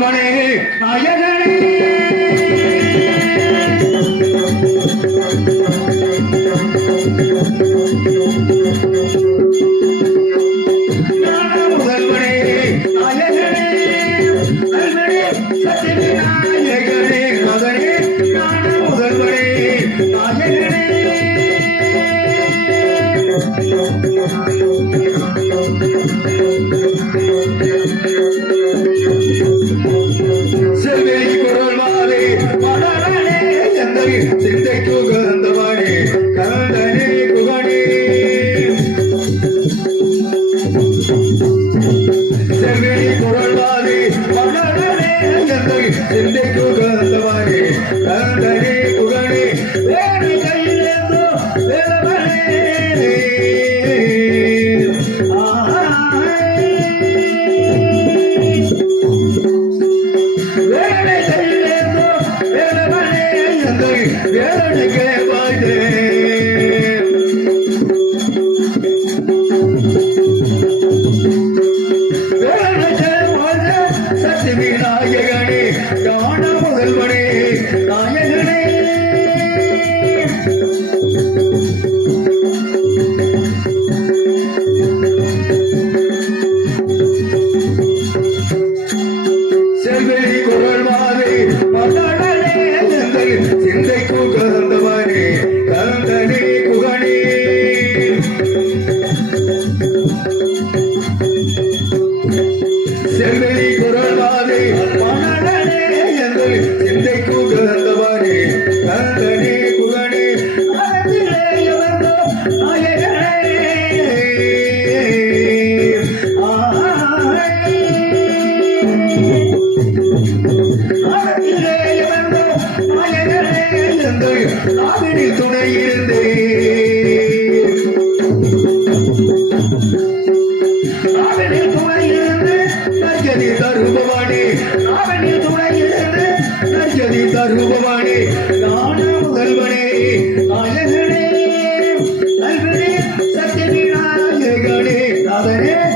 முதல்வனே நாயகனே. நாயகனே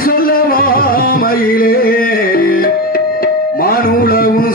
சொல்ல மாமையிலே மானுலவும்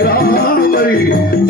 Ai,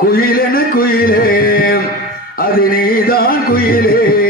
குயிலென குயிலே அது நீதான் குயிலே.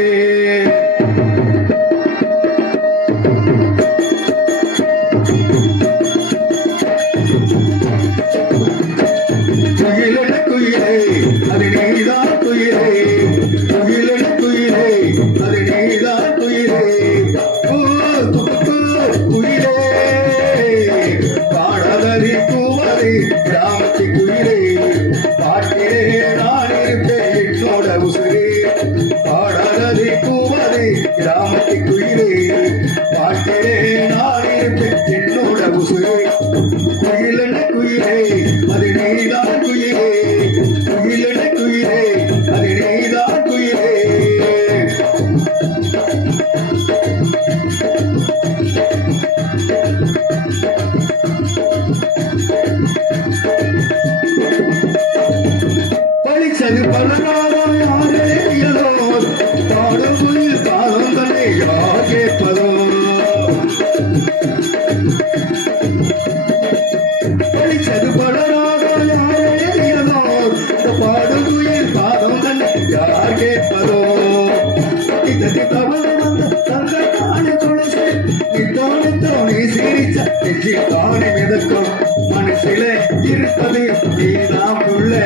நெஞ்சில் தானே மிதக்கும் மனசிலே இருப்பது நீ தான் உள்ளே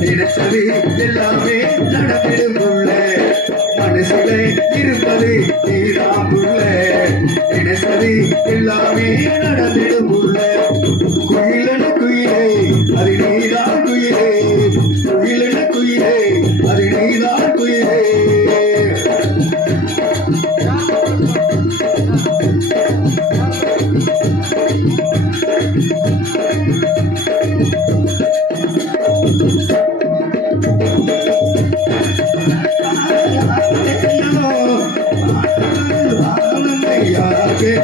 நினைச்சது எல்லாமே நடந்திடும் உள்ள மனசுல இருப்பது நீதான் உள்ள நினைச்சது எல்லாமே நடந்திடும் உள்ள